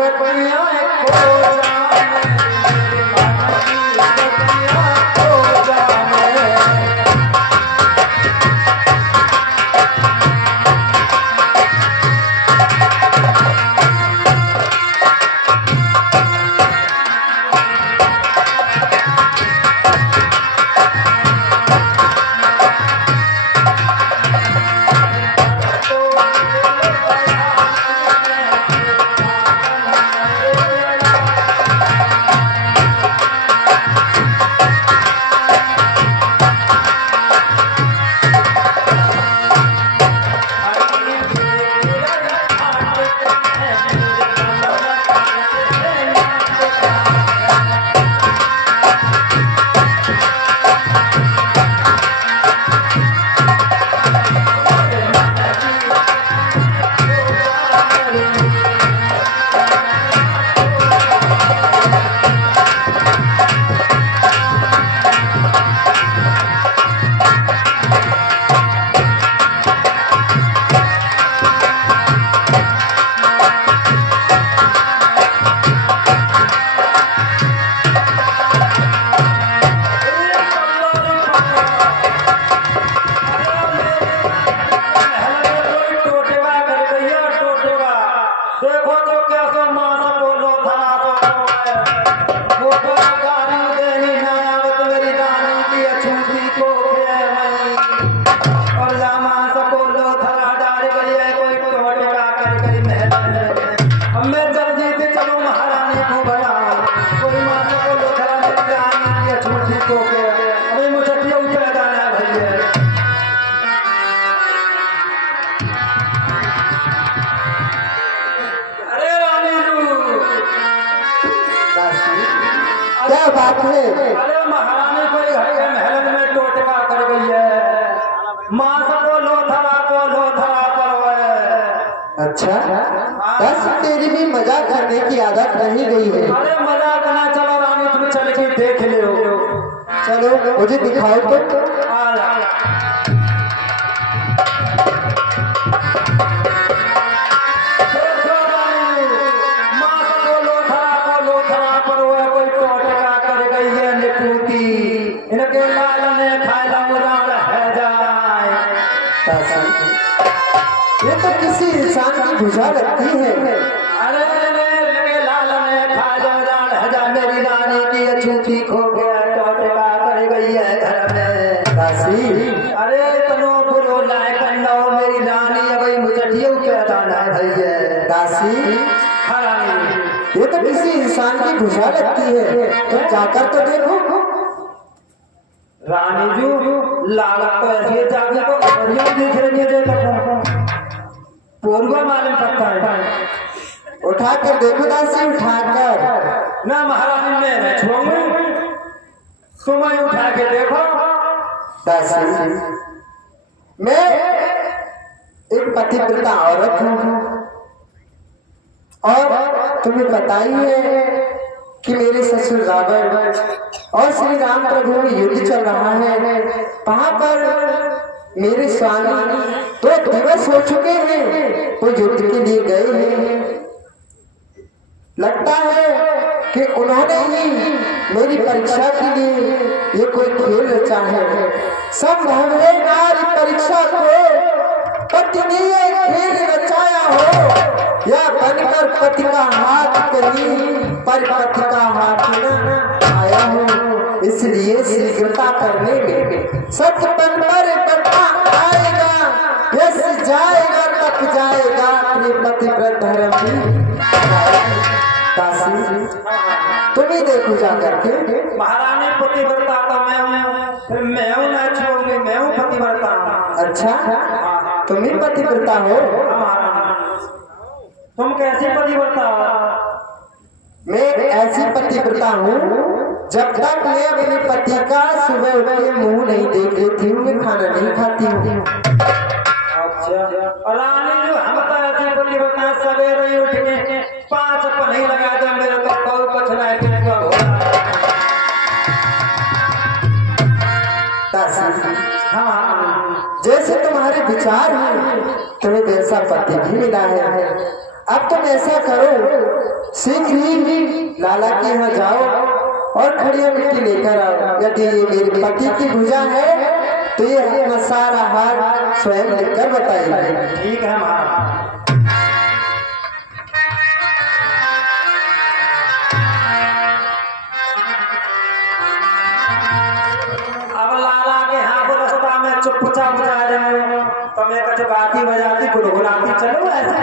बतिया खो जाने, बतिया खो जाने। क्या बात है? अरे महारानी कोई घर के महल में टोटका कर गई है, माँ को लोथरा पर है। अच्छा, बस तेरी भी मजाक करने की आदत नहीं गई है। अरे मजाक ना, चलो रानी तुम चल के देख ले। चलो मुझे दिखाओ तो। ये तो किसी इंसान की भुजा लगती है। अरे लाल ने खा जा मेरी रानी की अछूती खो गया, टोटका कर गई है घर में। दासी, अरे तनो बुरो लाए कन्नो मेरी रानी अभी मुझे क्या दाना भैया। दासी, हाँ रानी, ये तो किसी इंसान की भुजा लगती है, तुम जाकर तो देखो। रानी जू लाल तो ऐसे जाके तो बढ़िया दिख रही है, पूर्वा मालूम पड़ता है। उठा कर देखो दासी, उठाकर। ना महारानी मैं छूंगी, तुम उठा के देखो। दासी, मैं एक पतिव्रता औरत हूँ और तुम्हें पता ही है कि मेरे ससुर रावण और श्री राम प्रभु में युद्ध चल रहा है। वहां पर मेरे स्वामी 2 दिवस हो चुके हैं, वो युद्ध के लिए गए हैं। लगता है कि उन्होंने ही मेरी परीक्षा के लिए ये कोई खेल रचा है। संभव है नारी परीक्षा को पति ने ये खेल रचाया हो, या बनकर पति का हाथ करी पर पति का हाथ न आया हो। इसलिए शीघ्रता करने में सचपन पर बता आएगा, यश जाएगा तक जाएगा अपने पतिव्रत धर्म। काशी, तुम ही देखो जाकर के। महारानी पतिव्रता तो मैं हूँ ना छोड़ूंगी, मैं हूँ पतिव्रता। अच्छा, तुम ही पतिव्रता हो? तुम कैसी पतिव्रता? मैं ऐसी पतिव्रता हूँ, जब तक मैं अपने पति का सुबह उठ के मुंह नहीं देख लेती हूँ, मैं खाना नहीं खाती हूँ। अच्छा, रानी जो हम तो ऐसी पतिव्रता सवेरे उठ के 5 पन्ही लगा दे मेरे को कुछ नहीं हाँ, जैसे तुम्हारे विचार हैं तुम्हें वैसा पति भी मिला है। अब तुम ऐसा करो, शीघ्र ही लाला के यहाँ जाओ और खड़िया मिट्टी लेकर आओ। यदि ये मेरे पति की भुजा है तो ये अपना सारा हाल स्वयं लेकर बताइए। ठीक है महाराज। अब लाला के हाथ रास्ता में चुपचाप जा रहे हो, तुम्हें कुछ गाती बजाती गुनगुनाती चलो ऐसे।